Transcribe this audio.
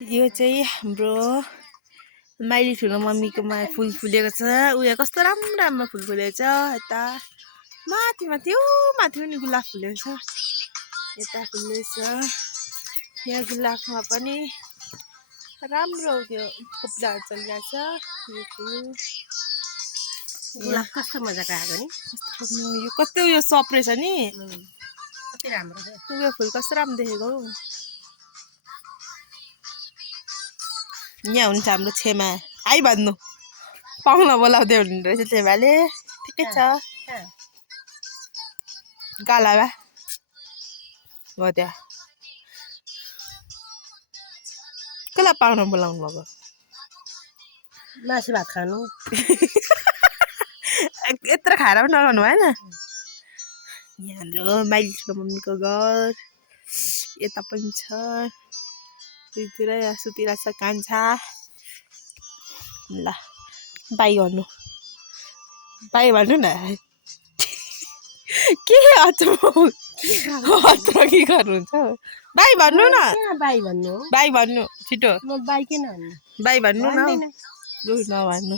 यो चाहिँ हाम्रो माइली ठुलो मम्मीकोमा फुल फुलेको छ। उयो कस्तो राम्रो राम्रो फुल फुलेको छ। यता माथि माथि माथि पनि गुलाब फुलेको छ। यता फुल्दैछ। यहाँ गुलाबमा पनि राम्रो त्यो फुप्लाहरू चलिरहेछ। यो फुल गुलाब कस्तो मजाको आएको नि। यो कस्तो उयो सप्रेछ नि। कति राम्रो छ। उयो फुल कस्तो राम्रो देखेको हौ। यहाँ हुन्छ हाम्रो छेमा। आइ भन्नु पाहुना बोलाउँदै हुनुहुँदो रहेछ छेमाले। ठिकै छ गाला बा हो त्यहाँ कसलाई पाहुना बोलाउनु भएको। मासु भात खानु यत्रो खाएर पनि नगर्नु भएन। यहाँ हाम्रो माइली ठुलो मम्मीको घर यता पनि छ। दुईतिर सुतिरहेको छ कान्छा। ल बाई भन्नु न। के अत्र के गर्नुहुन्छ बाई भन्नु न। बाई भन्नु बाई भन्नु छिटो। म बाई किन भन्नु। बाई भन्नु न। लु नभन्नु